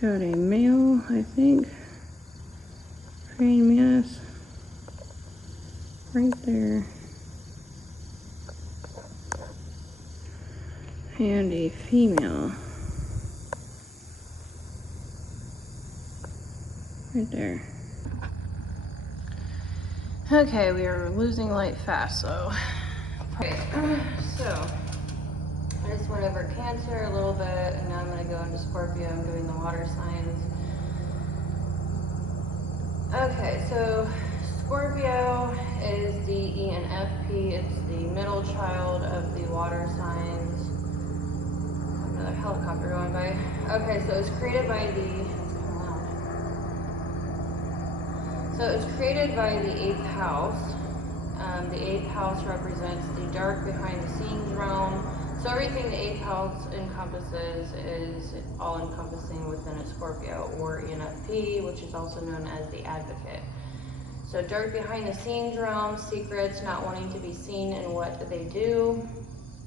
Got a male, I think. Praying mantis. Right there. And a female. Right there. Okay, we are losing light fast, so. Okay, so I just went over Cancer a little bit, and now I'm going to go into Scorpio. I'm doing the water signs. Okay, so Scorpio is the ENFP. It's the middle child of the water signs. Another helicopter going by. Okay, so it's created by So it's created by the 8th house. The 8th house represents the dark behind the scenes realm. So everything the 8th house encompasses is all encompassing within a Scorpio, or ENFP, which is also known as the advocate. So dark behind the scenes realm, secrets, not wanting to be seen in what they do,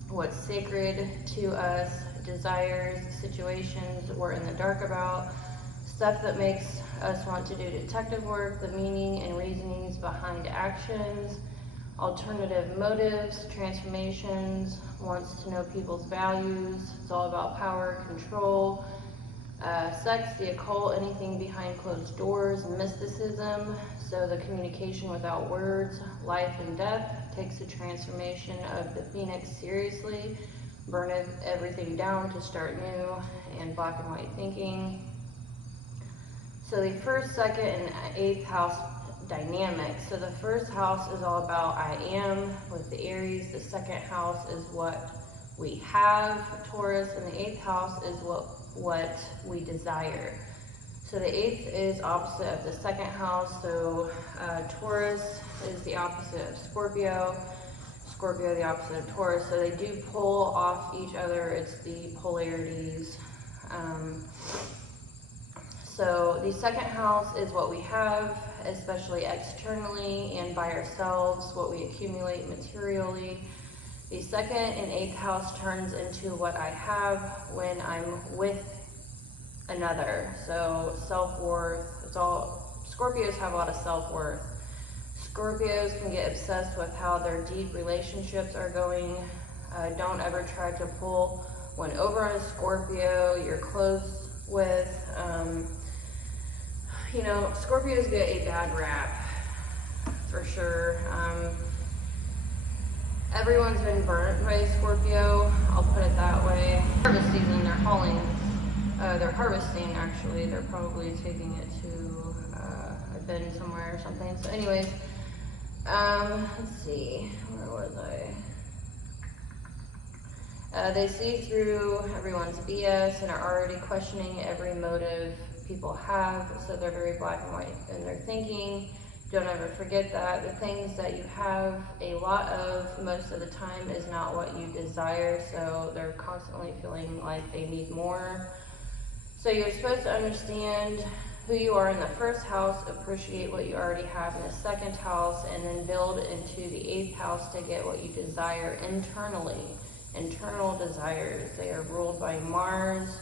what's sacred to us, desires, situations we're in the dark about, stuff that makes us want to do detective work, the meaning and reasonings behind actions, alternative motives, transformations, wants to know people's values. It's all about power, control, sex, the occult, anything behind closed doors, mysticism. So the communication without words, life and death, takes the transformation of the phoenix seriously, burn everything down to start new, and black and white thinking. So the first, second, and 8th house dynamic. So the first house is all about I am with the Aries. The second house is what we have, Taurus, and the 8th house is what we desire. So the 8th is opposite of the second house. So Taurus is the opposite of Scorpio. Scorpio the opposite of Taurus. So they do pull off each other. It's the polarities. So the second house is what we have, especially externally and by ourselves, what we accumulate materially. The second and 8th house turns into what I have when I'm with another. So self-worth, it's all, Scorpios have a lot of self-worth. Scorpios can get obsessed with how their deep relationships are going. Don't ever try to pull one over on a Scorpio you're close with. You know, Scorpios get a bad rap, for sure. Everyone's been burnt by Scorpio, I'll put it that way. Harvest season, they're harvesting actually. They're probably taking it to a bin somewhere or something. So anyways, let's see, where was I? They see through everyone's BS and are already questioning every motive people have, so they're very black and white in their thinking. Don't ever forget that. The things that you have a lot of most of the time is not what you desire, so they're constantly feeling like they need more. So you're supposed to understand who you are in the first house, appreciate what you already have in the second house, and then build into the 8th house to get what you desire internally. Internal desires, they are ruled by Mars.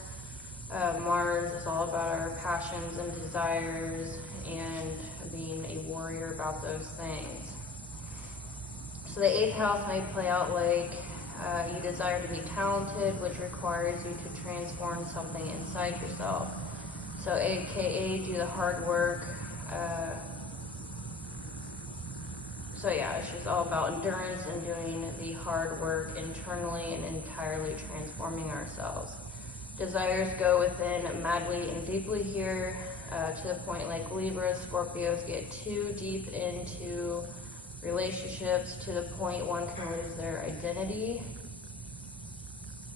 Mars is all about our passions and desires and being a warrior about those things. So the 8th house may play out like you desire to be talented, which requires you to transform something inside yourself. So AKA do the hard work. So yeah, it's just all about endurance and doing the hard work internally and entirely transforming ourselves. Desires go within madly and deeply here, to the point like Libra, Scorpios get too deep into relationships to the point one can lose their identity.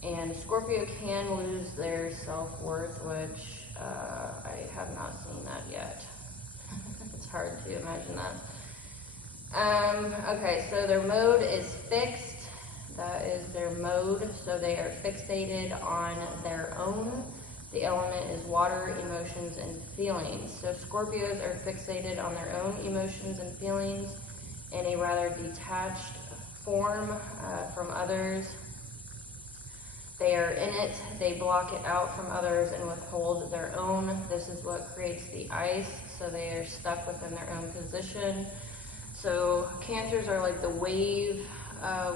And Scorpio can lose their self-worth, which I have not seen that yet. It's hard to imagine that. Okay, so their mode is fixed. That is their mode, so they are fixated on their own. The element is water, emotions, and feelings. So Scorpios are fixated on their own emotions and feelings in a rather detached form from others. They are in it, they block it out from others and withhold their own. This is what creates the ice, so they are stuck within their own position. So Cancers are like the wave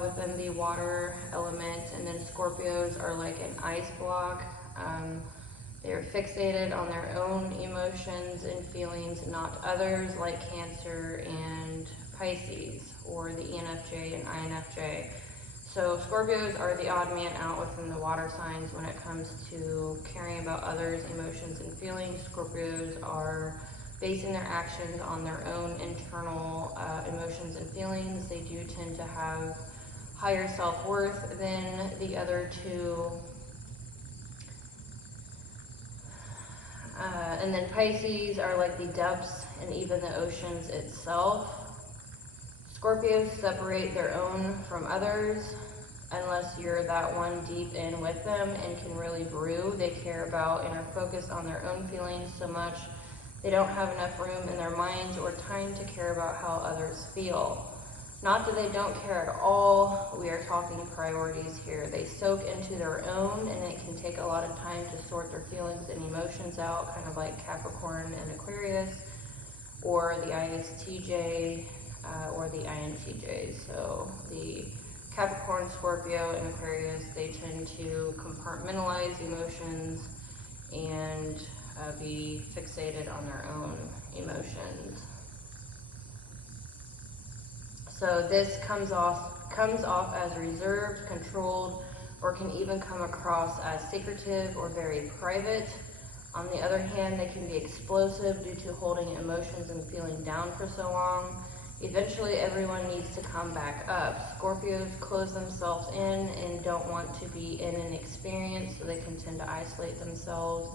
within the water element, and then Scorpios are like an ice block. They are fixated on their own emotions and feelings, not others, like Cancer and Pisces, or the ENFJ and INFJ. So Scorpios are the odd man out within the water signs when it comes to caring about others' emotions and feelings. Scorpios are basing their actions on their own internal emotions and feelings. They do tend to have higher self-worth than the other two. And then Pisces are like the depths and even the oceans itself. Scorpios separate their own from others unless you're that one deep in with them and can really brew. They care about and are focused on their own feelings so much they don't have enough room in their minds or time to care about how others feel. Not that they don't care at all, we are talking priorities here. They soak into their own, and it can take a lot of time to sort their feelings and emotions out, kind of like Capricorn and Aquarius, or the ISTJ, or the INTJ. So the Capricorn, Scorpio, and Aquarius, they tend to compartmentalize emotions and be fixated on their own emotions. So this comes off as reserved, controlled, or can even come across as secretive or very private. On the other hand, they can be explosive due to holding emotions and feeling down for so long. Eventually, everyone needs to come back up. Scorpios close themselves in and don't want to be in an experience, so they can tend to isolate themselves.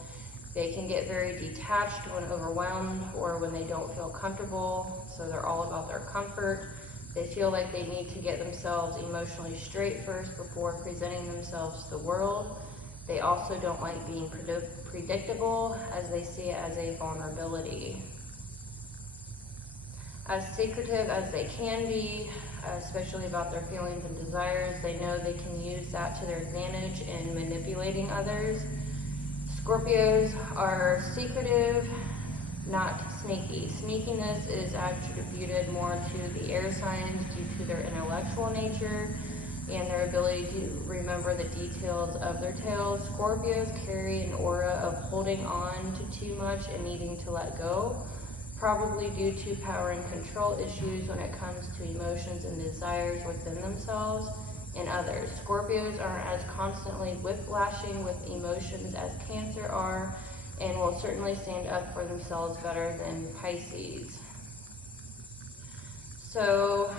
They can get very detached when overwhelmed or when they don't feel comfortable, so they're all about their comfort. They feel like they need to get themselves emotionally straight first before presenting themselves to the world. They also don't like being predictable, as they see it as a vulnerability. As secretive as they can be, especially about their feelings and desires, they know they can use that to their advantage in manipulating others. Scorpios are secretive, not sneaky. Sneakiness is attributed more to the air signs due to their intellectual nature and their ability to remember the details of their tales. Scorpios carry an aura of holding on to too much and needing to let go, probably due to power and control issues when it comes to emotions and desires within themselves and others. Scorpios aren't as constantly whiplashing with emotions as Cancer are, and will certainly stand up for themselves better than Pisces. So,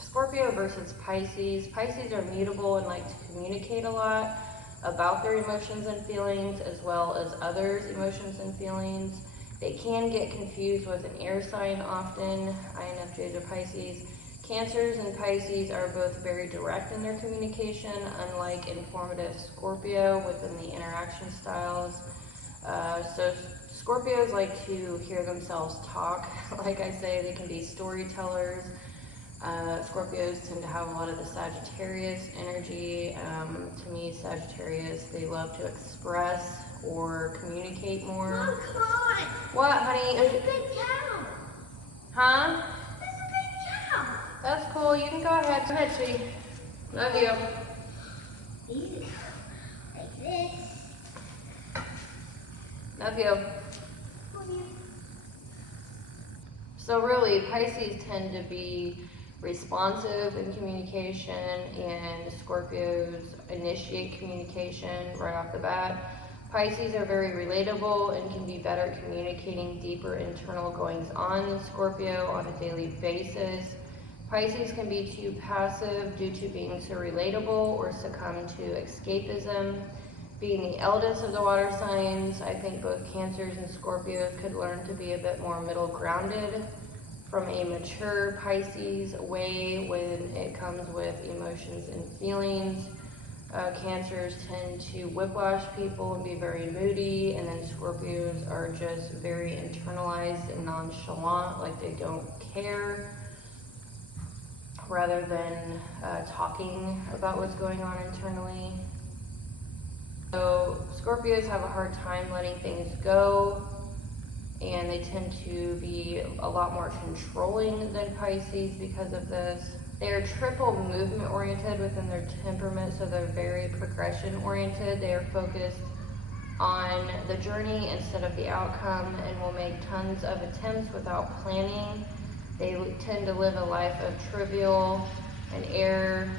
Scorpio versus Pisces. Pisces are mutable and like to communicate a lot about their emotions and feelings, as well as others' emotions and feelings. They can get confused with an air sign often, INFJs or Pisces. Cancers and Pisces are both very direct in their communication, unlike informative Scorpio within the interaction styles. So Scorpios like to hear themselves talk. Like I say, they can be storytellers. Scorpios tend to have a lot of the Sagittarius energy. To me, Sagittarius, they love to express or communicate more. Mom, come on! What, honey? There's a big cow. Huh? There's a big cow. That's cool. You can go ahead. Go ahead, sweetie. Love you. Easy. Like this. Love you. So really, Pisces tend to be responsive in communication, and Scorpios initiate communication right off the bat. Pisces are very relatable and can be better at communicating deeper internal goings on than Scorpio on a daily basis. Pisces can be too passive due to being so relatable or succumb to escapism. Being the eldest of the water signs, I think both Cancers and Scorpios could learn to be a bit more middle grounded from a mature Pisces way when it comes with emotions and feelings. Cancers tend to whiplash people and be very moody, and then Scorpios are just very internalized and nonchalant, like they don't care. rather than talking about what's going on internally. So Scorpios have a hard time letting things go, and they tend to be a lot more controlling than Pisces because of this. They're triple movement oriented within their temperament, so they're very progression oriented. They are focused on the journey instead of the outcome, and will make tons of attempts without planning. They tend to live a life of trivial and error,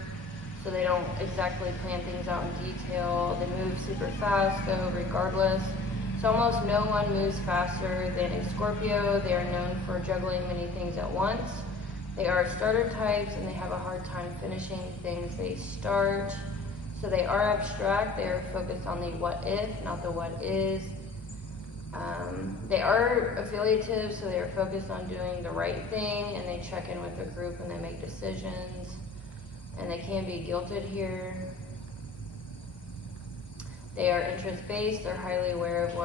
so they don't exactly plan things out in detail. They move super fast though, regardless. So almost no one moves faster than a Scorpio. They are known for juggling many things at once. They are starter types, and they have a hard time finishing things they start. So they are abstract. They are focused on the what if, not the what is. They are affiliative, so they are focused on doing the right thing, and they check in with the group and they make decisions. And they can be guilted here. They are interest-based. They're highly aware of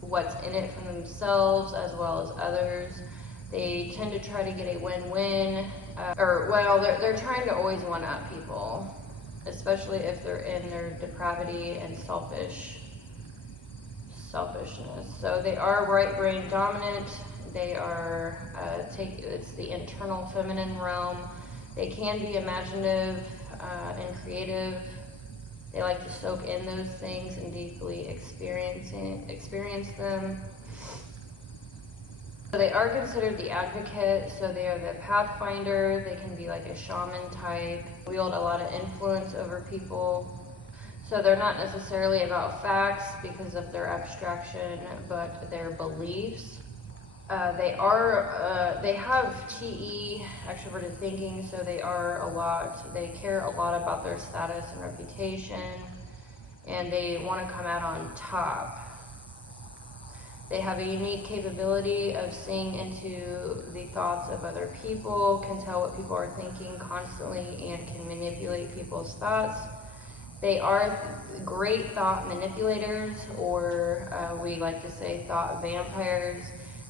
what's in it for themselves as well as others. They tend to try to get a win-win, they're trying to always one-up people, especially if they're in their depravity and selfishness. So they are right brain dominant. They are it's the internal feminine realm. They can be imaginative and creative. They like to soak in those things and deeply experience them. So they are considered the advocate, so they are the pathfinder. They can be like a shaman type, wield a lot of influence over people. So they're not necessarily about facts because of their abstraction, but their beliefs. They have TE, extroverted thinking, so they care a lot about their status and reputation, and they want to come out on top. They have a unique capability of seeing into the thoughts of other people, can tell what people are thinking constantly, and can manipulate people's thoughts. They are great thought manipulators, or we like to say thought vampires.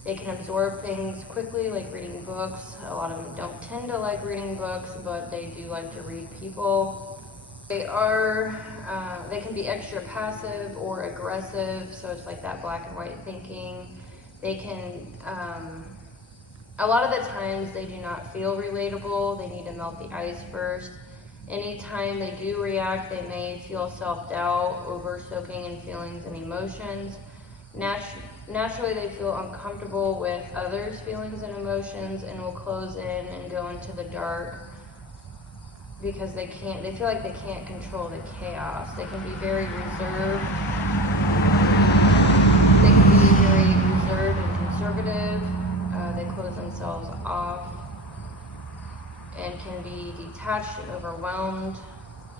They can absorb things quickly, like reading books. A lot of them don't tend to like reading books, but they do like to read people. They can be extra passive or aggressive, so it's like that black and white thinking. They can, a lot of the times they do not feel relatable. They need to melt the ice first. Anytime they do react, they may feel self-doubt, over-soaking in feelings and emotions. Naturally, they feel uncomfortable with others' feelings and emotions, and will close in and go into the dark because they feel like they can't control the chaos. They can be very reserved. They can be very reserved and conservative. They close themselves off and can be detached and overwhelmed.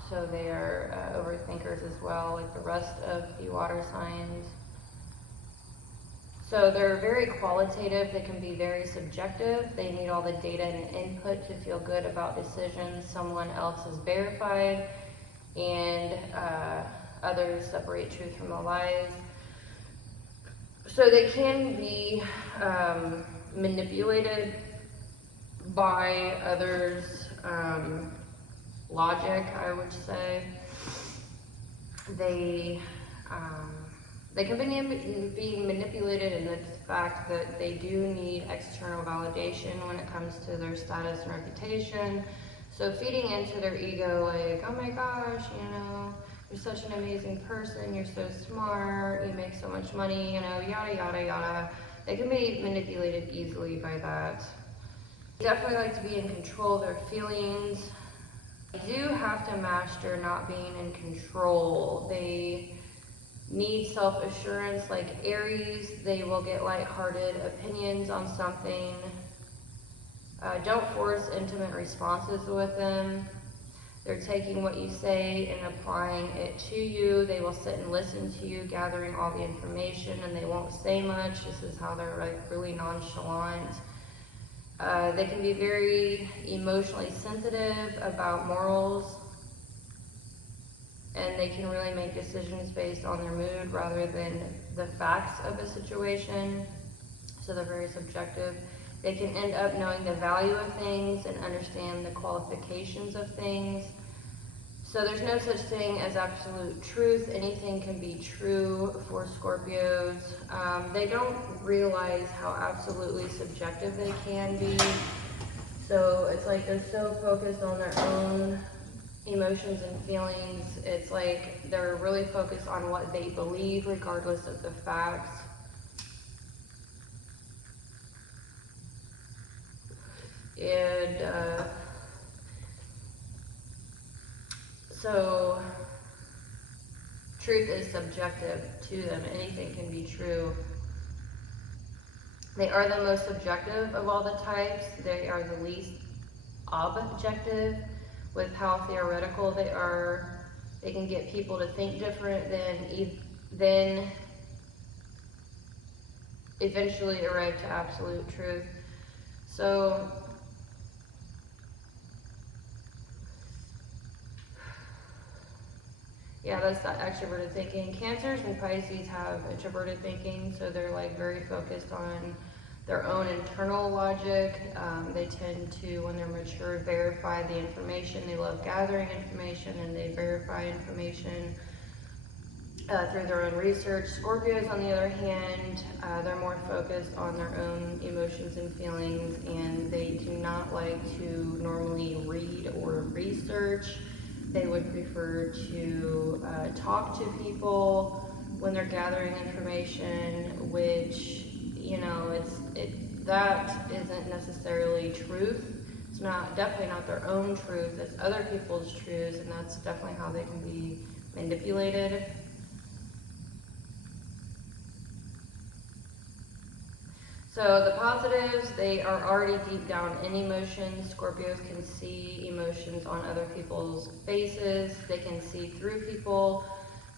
So they are overthinkers as well, like the rest of the water signs. So they're very qualitative. They can be very subjective. They need all the data and input to feel good about decisions someone else has verified, and others separate truth from the lies. So they can be manipulated by others' logic, I would say. They can be manipulated in the fact that they do need external validation when it comes to their status and reputation. So feeding into their ego, like, oh my gosh, you're such an amazing person, you're so smart, you make so much money, yada, yada, yada. They can be manipulated easily by that. They definitely like to be in control of their feelings. They do have to master not being in control. They need self-assurance. Like Aries, they will get lighthearted opinions on something. Don't force intimate responses with them. They're taking what you say and applying it to you. They will sit and listen to you, gathering all the information, and they won't say much. This is how they're like really nonchalant. They can be very emotionally sensitive about morals, and they can really make decisions based on their mood rather than the facts of a situation. So they're very subjective. They can end up knowing the value of things and understand the qualifications of things. So there's no such thing as absolute truth. Anything can be true for Scorpios. They don't realize how absolutely subjective they can be. So it's like they're so focused on their own emotions and feelings. It's like they're really focused on what they believe regardless of the facts. And so truth is subjective to them. Anything can be true. They are the most subjective of all the types. They are the least objective with how theoretical they are. They can get people to think different, then eventually arrive to absolute truth. So yeah, that's that extroverted thinking. Cancers and Pisces have introverted thinking, so they're like very focused on their own internal logic. They tend to, when they're mature, verify the information. They love gathering information, and they verify information through their own research. Scorpios, on the other hand, they're more focused on their own emotions and feelings, and they do not like to normally read or research. They would prefer to talk to people when they're gathering information, which, you know, that isn't necessarily truth. It's definitely not their own truth. It's other people's truths, and that's definitely how they can be manipulated. So the positives, they are already deep down in emotions. Scorpios can see emotions on other people's faces. They can see through people.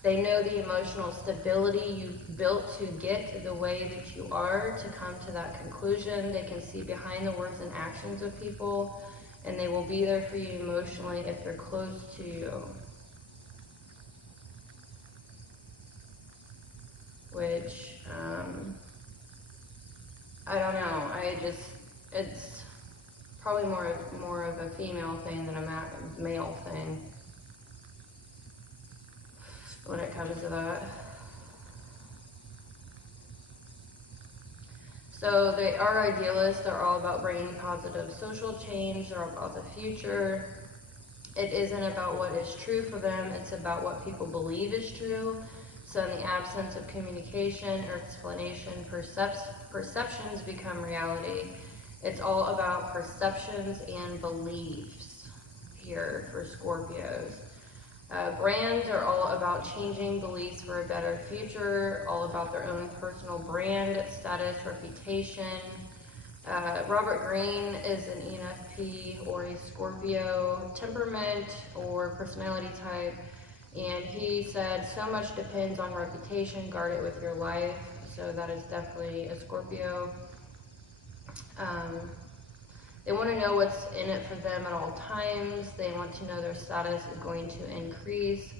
They know the emotional stability you've built to get to the way that you are, to come to that conclusion. They can see behind the words and actions of people, and they will be there for you emotionally if they're close to you. Which, I don't know. It's probably more of a female thing than a male thing when it comes to that. So they are idealists. They're all about bringing positive social change. They're all about the future. It isn't about what is true for them. It's about what people believe is true. So in the absence of communication or explanation, perceptions become reality. It's all about perceptions and beliefs here for Scorpios. Brands are all about changing beliefs for a better future, all about their own personal brand, status, reputation. Robert Greene is an ENFP or a Scorpio temperament or personality type, and he said, so much depends on reputation, guard it with your life. So that is definitely a Scorpio. They want to know what's in it for them at all times. They want to know their status is going to increase.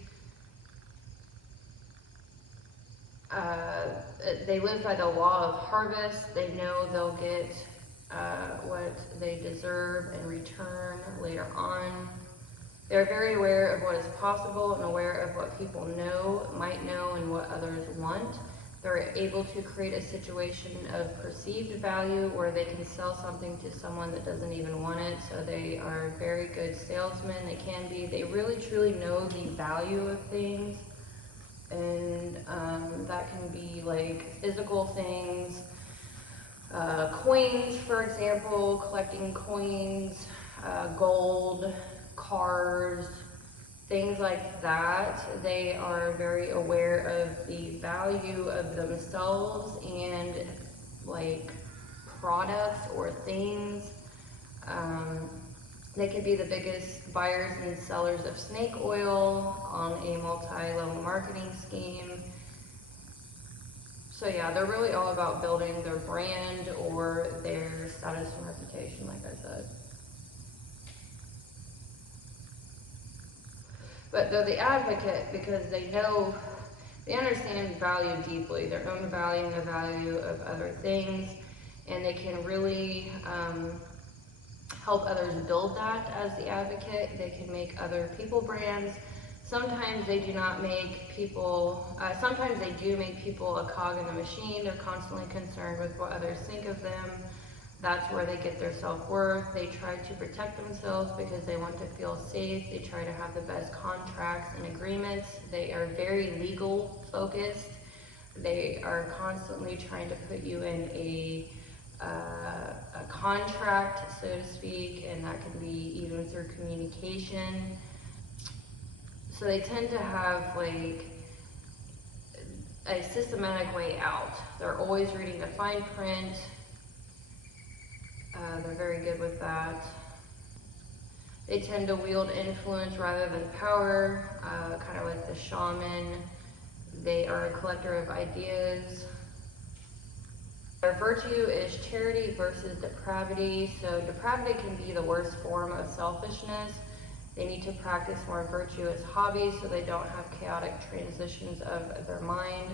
They live by the law of harvest. They know they'll get what they deserve in return later on. They're very aware of what is possible and aware of what people might know, and what others want. They're able to create a situation of perceived value where they can sell something to someone that doesn't even want it. So they are very good salesmen. They really truly know the value of things. And that can be like physical things, coins, for example, collecting coins, gold, cars, things like that. They are very aware of the value of themselves and like products or things. They could be the biggest buyers and sellers of snake oil on a multi-level marketing scheme. So yeah, they're really all about building their brand or their status and reputation, like I said. But they're the advocate because they understand value deeply, their own value and the value of other things. and they can really help others build that as the advocate. They can make other people brands. Sometimes they do not make people, sometimes they do make people a cog in the machine. They're constantly concerned with what others think of them. That's where they get their self-worth. They try to protect themselves because they want to feel safe. They try to have the best contracts and agreements. They are very legal focused. They are constantly trying to put you in a contract, so to speak, and that can be even through communication. So they tend to have like a systematic way out. They're always reading the fine print. They're very good with that. They tend to wield influence rather than power, kind of like the shaman. They are a collector of ideas. Their virtue is charity versus depravity. So depravity can be the worst form of selfishness. They need to practice more virtuous hobbies so they don't have chaotic transitions of their mind.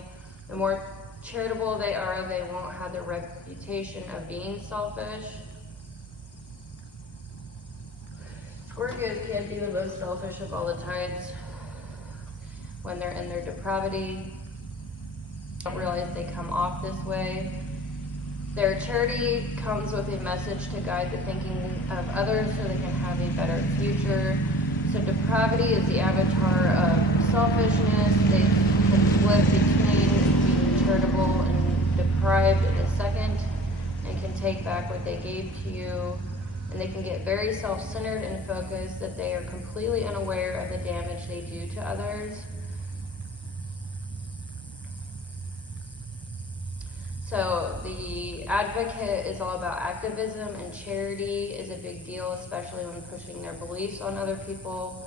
The more charitable they are, they won't have the reputation of being selfish. Scorpios can be the most selfish of all the types when they're in their depravity. Don't realize they come off this way. Their charity comes with a message to guide the thinking of others so they can have a better future. So depravity is the avatar of selfishness. They can split between being charitable and deprived in a second and can take back what they gave to you. And they can get very self-centered and focused that they are completely unaware of the damage they do to others. So the advocate is all about activism, and charity is a big deal, especially when pushing their beliefs on other people.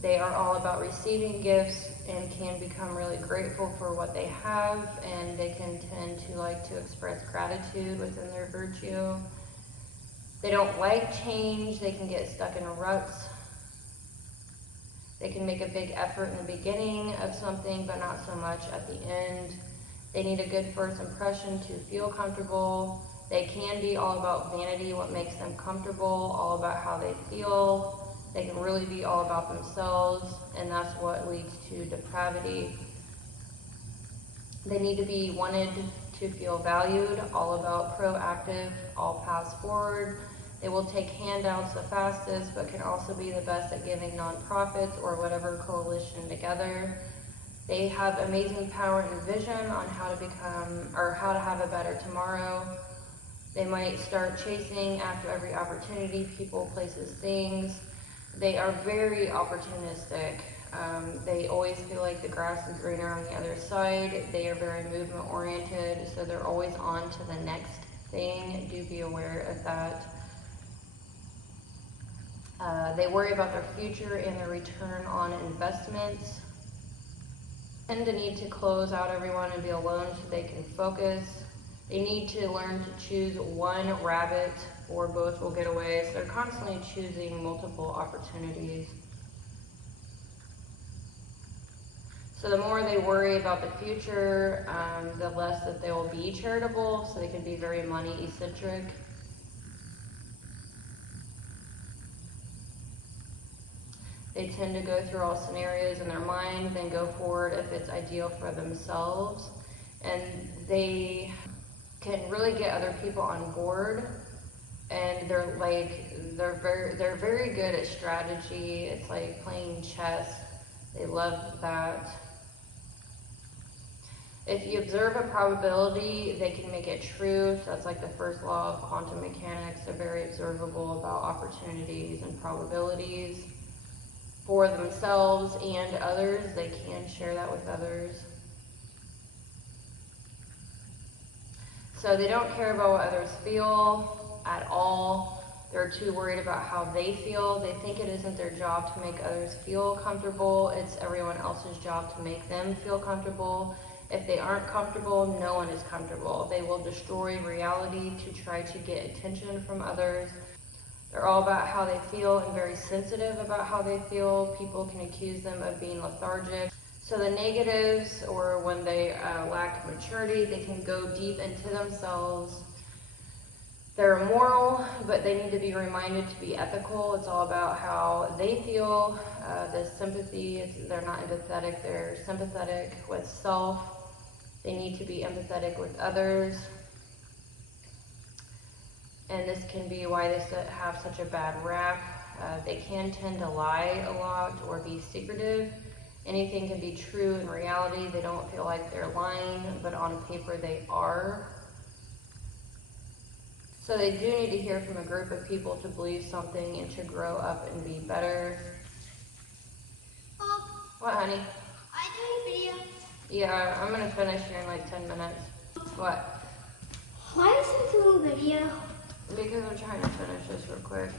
They are all about receiving gifts and can become really grateful for what they have, and they can tend to like to express gratitude within their virtue. They don't like change. They can get stuck in ruts. They can make a big effort in the beginning of something, but not so much at the end. They need a good first impression to feel comfortable. They can be all about vanity, what makes them comfortable, all about how they feel. They can really be all about themselves, and that's what leads to depravity. They need to be wanted to feel valued, all about proactive, all paths forward. They will take handouts the fastest, but can also be the best at giving nonprofits or whatever coalition together. They have amazing power and vision on how to become, or how to have a better tomorrow. They might start chasing after every opportunity, people, places, things. They are very opportunistic. They always feel like the grass is greener on the other side. They are very movement oriented, so they're always on to the next thing. Do be aware of that. They worry about their future and their return on investments. Tend to need to close out everyone and be alone so they can focus. They need to learn to choose one rabbit or both will get away. So they're constantly choosing multiple opportunities. So the more they worry about the future, the less that they will be charitable. So they can be very money eccentric. They tend to go through all scenarios in their mind, then go forward if it's ideal for themselves. And they can really get other people on board. And they're very good at strategy. It's like playing chess. They love that. If you observe a probability, they can make it true. So that's like the first law of quantum mechanics. They're very observable about opportunities and probabilities. For themselves and others, they can share that with others. So they don't care about what others feel at all. They're too worried about how they feel. They think it isn't their job to make others feel comfortable. It's everyone else's job to make them feel comfortable. If they aren't comfortable, no one is comfortable. They will destroy reality to try to get attention from others. They're all about how they feel and very sensitive about how they feel. People can accuse them of being lethargic. So the negatives, or when they lack maturity, they can go deep into themselves. They're immoral, but they need to be reminded to be ethical. It's all about how they feel. The sympathy, they're not empathetic, they're sympathetic with self. They need to be empathetic with others. And this can be why they have such a bad rap. They can tend to lie a lot or be secretive. Anything can be true in reality. They don't feel like they're lying, but on paper they are. So they do need to hear from a group of people to believe something and to grow up and be better. What, honey? I do a video. Yeah, I'm gonna finish here in like 10 minutes. What? Why is it doing a video? Because I'm trying to finish this real quick.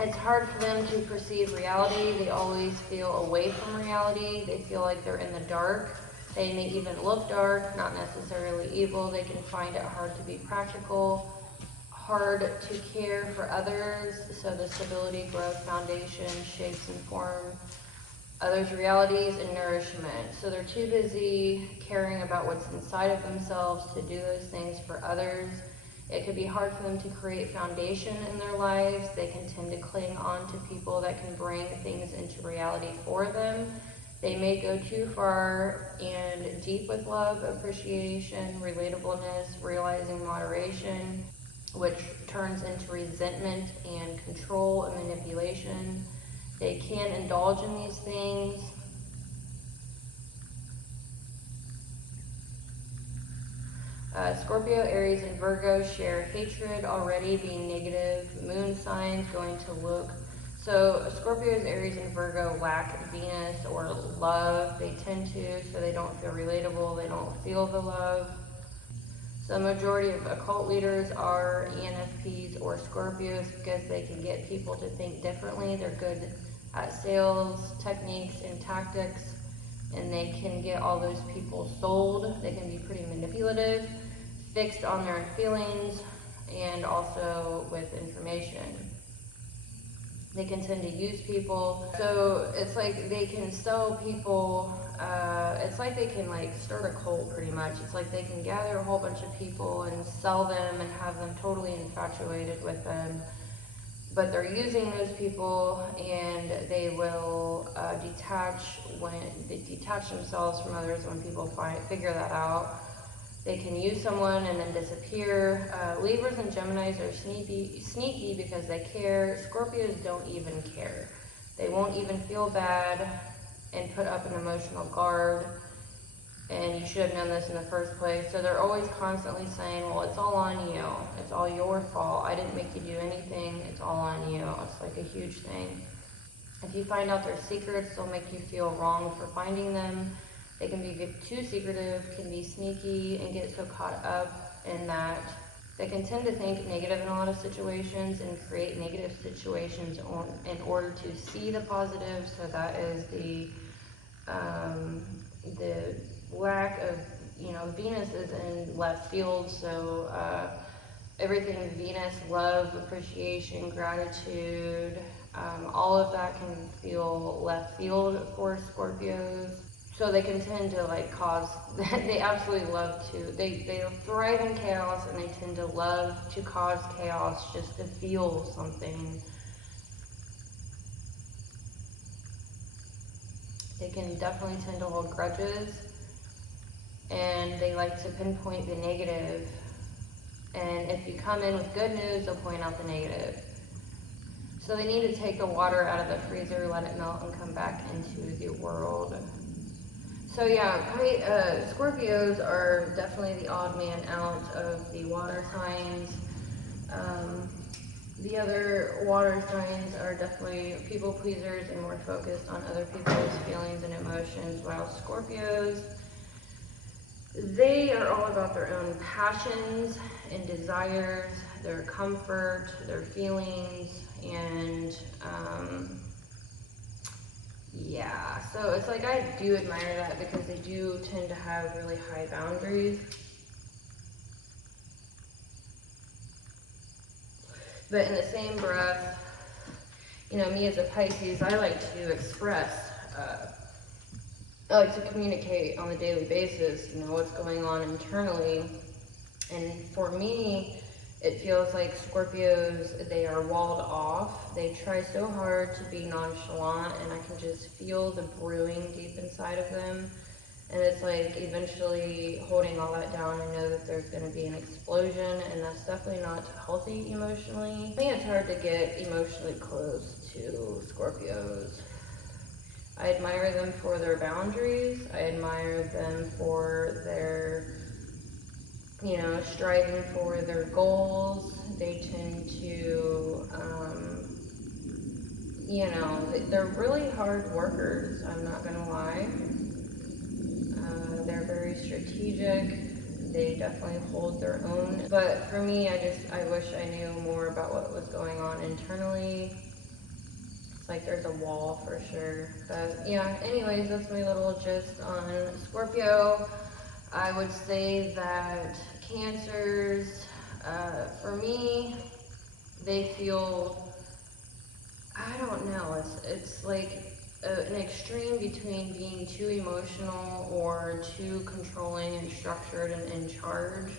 It's hard for them to perceive reality. They always feel away from reality. They feel like they're in the dark. They may even look dark, not necessarily evil. They can find it hard to be practical, hard to care for others. So the stability, growth, foundation, shapes and form others' realities and nourishment. So they're too busy caring about what's inside of themselves to do those things for others. It could be hard for them to create foundation in their lives. They can tend to cling on to people that can bring things into reality for them. They may go too far and deep with love, appreciation, relatableness, realizing moderation, which turns into resentment and control and manipulation. They can indulge in these things. Scorpio, Aries, and Virgo share hatred already, being negative. Moon signs going to look. So Scorpios, Aries, and Virgo lack Venus or love. They tend to, so they don't feel relatable. They don't feel the love. So the majority of occult leaders are INFPs or Scorpios because they can get people to think differently. They're good at sales, techniques, and tactics, and they can get all those people sold. They can be pretty manipulative, fixed on their feelings, and also with information. They can tend to use people. So it's like they can sell people, it's like they can like start a cult pretty much. It's like they can gather a whole bunch of people and sell them and have them totally infatuated with them. But they're using those people, and they will detach themselves from others when people figure that out. They can use someone and then disappear. Libras and Geminis are sneaky because they care. Scorpios don't even care. They won't even feel bad and put up an emotional guard. And you should have known this in the first place. So they're always constantly saying, well, it's all on you. It's all your fault. I didn't make you do anything. It's all on you. It's like a huge thing. If you find out their secrets, they'll make you feel wrong for finding them. They can be too secretive, can be sneaky, and get so caught up in that. They can tend to think negative in a lot of situations and create negative situations in order to see the positive. So that is the lack of, Venus is in left field. So everything Venus, love, appreciation, gratitude, all of that can feel left field for Scorpios. So they can tend to they absolutely love to, they thrive in chaos, and they tend to love to cause chaos just to feel something. They can definitely tend to hold grudges, and they like to pinpoint the negative. And if you come in with good news, they'll point out the negative. So they need to take the water out of the freezer, let it melt, and come back into the world. So yeah, Scorpios are definitely the odd man out of the water signs. The other water signs are definitely people pleasers and more focused on other people's feelings and emotions, while Scorpios, they are all about their own passions and desires, their comfort, their feelings, and yeah, so it's like I do admire that because they do tend to have really high boundaries. But in the same breath, me as a Pisces, I like to express, I like to communicate on a daily basis, what's going on internally. And for me, It feels like Scorpios, they are walled off. They try so hard to be nonchalant, and I can just feel the brewing deep inside of them. And it's like eventually holding all that down, I know that there's going to be an explosion, and that's definitely not healthy emotionally. I think it's hard to get emotionally close to Scorpios. I admire them for their boundaries. I admire them for their, you know, striving for their goals. They tend to, you know, they're really hard workers, I'm not gonna lie. They're very strategic. They definitely hold their own. But for me, I wish I knew more about what was going on internally. It's like there's a wall for sure. But yeah, anyways, that's my little gist on Scorpio. I would say that Cancers, for me, they feel, I don't know, it's like an extreme between being too emotional or too controlling and structured and in charge.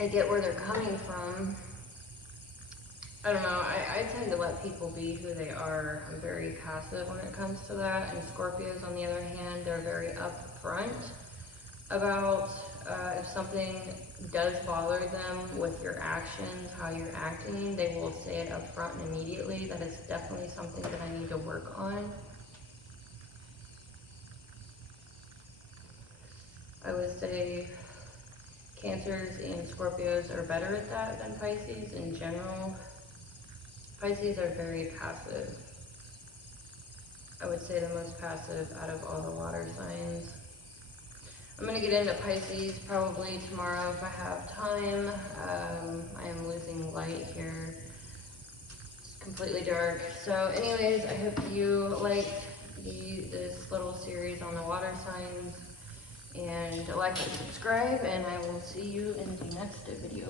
I get where they're coming from. I don't know, I tend to let people be who they are. I'm very passive when it comes to that. And Scorpios, on the other hand, they're very upfront about if something does bother them with your actions, how you're acting, they will say it up front and immediately. That is definitely something that I need to work on. I would say Cancers and Scorpios are better at that than Pisces in general. Pisces are very passive. I would say the most passive out of all the water signs. I'm going to get into Pisces probably tomorrow if I have time. I am losing light here. It's completely dark. So anyways, I hope you liked this little series on the water signs. And like and subscribe, and I will see you in the next video.